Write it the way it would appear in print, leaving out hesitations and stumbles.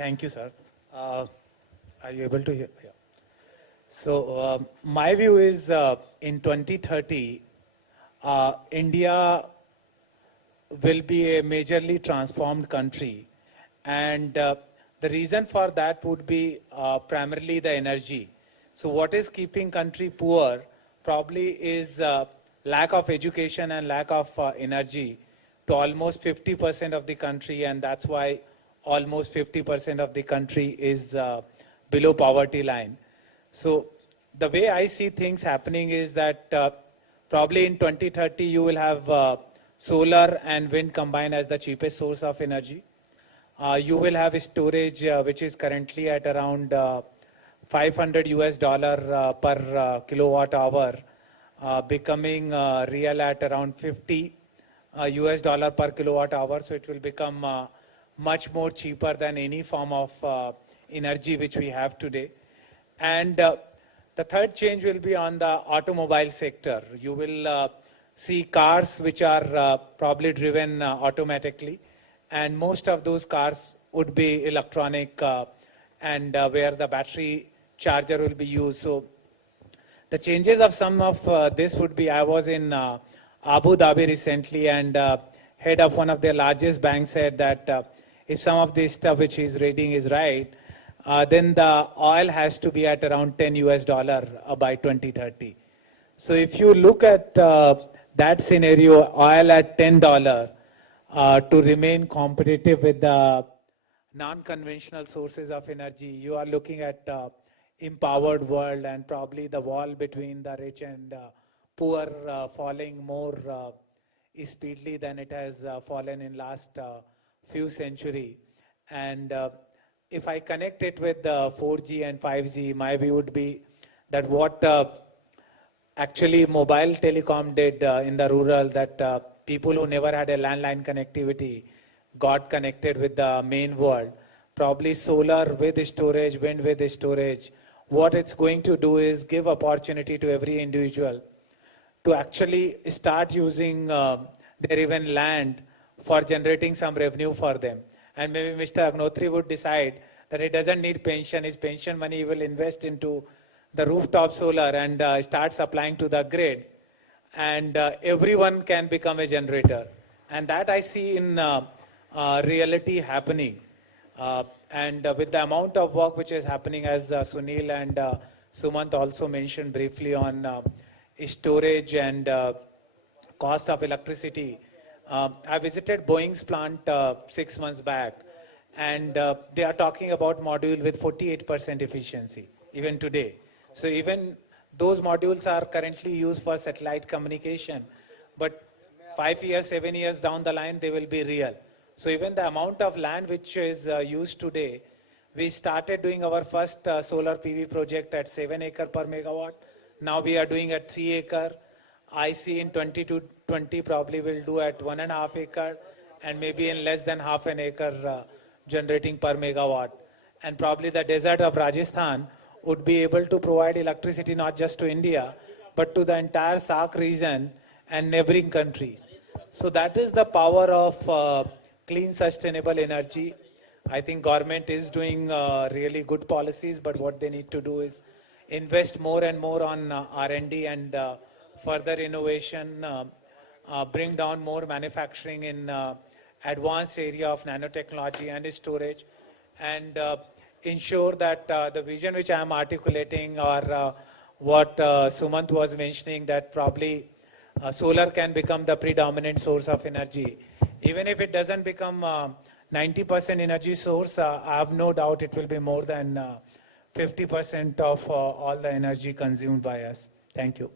Thank you, sir. Are you able to hear? Yeah. So, my view is in 2030, India will be a majorly transformed country. And the reason for that would be primarily the energy. So what is keeping country poor probably is lack of education and lack of energy to almost 50% of the country, and that's why almost 50% of the country is below poverty line. So the way I see things happening is that probably in 2030 you will have solar and wind combined as the cheapest source of energy. You will have storage which is currently at around $500 per kilowatt hour, becoming real at around $50 per kilowatt hour. So it will become much more cheaper than any form of energy which we have today. And the third change will be on the automobile sector. You will see cars which are probably driven automatically, and most of those cars would be electronic and where the battery charger will be used. So the changes of some of this would be, I was in Abu Dhabi recently, and head of one of the largest banks said that if some of this stuff which he's reading is right, then the oil has to be at around $10 by 2030. So if you look at that scenario, oil at $10, to remain competitive with the non-conventional sources of energy, you are looking at empowered world, and probably the wall between the rich and poor falling more speedily than it has fallen in last few centuries. And if I connect it with 4G and 5G, my view would be that what actually mobile telecom did in the rural, that people who never had a landline connectivity got connected with the main world. Probably solar with storage, wind with storage. What it's going to do is give opportunity to every individual to actually start using their even land for generating some revenue for them. And maybe Mr. Agnotri would decide that he doesn't need pension. His pension money he will invest into the rooftop solar and start supplying to the grid. And everyone can become a generator. And that I see in reality happening. And with the amount of work which is happening, as Sunil and Sumant also mentioned briefly on storage and cost of electricity. I visited Boeing's plant 6 months back, and they are talking about module with 48% efficiency even today. So even those modules are currently used for satellite communication, but 5 years, 7 years down the line, they will be real. So even the amount of land which is used today, we started doing our first solar PV project at 7 acre per megawatt. Now we are doing at 3 acre. I see in 2020 probably will do at 1.5 acre, and maybe in less than half an acre generating per megawatt. And probably the desert of Rajasthan would be able to provide electricity not just to India, but to the entire SAARC region and neighboring countries. So that is the power of clean, sustainable energy. I think government is doing really good policies, but what they need to do is invest more and more on R&D and further innovation, bring down more manufacturing in advanced area of nanotechnology and storage, and ensure that the vision which I am articulating, or what Sumant was mentioning, that probably solar can become the predominant source of energy. Even if it doesn't become 90% energy source, I have no doubt it will be more than 50% of all the energy consumed by us. Thank you.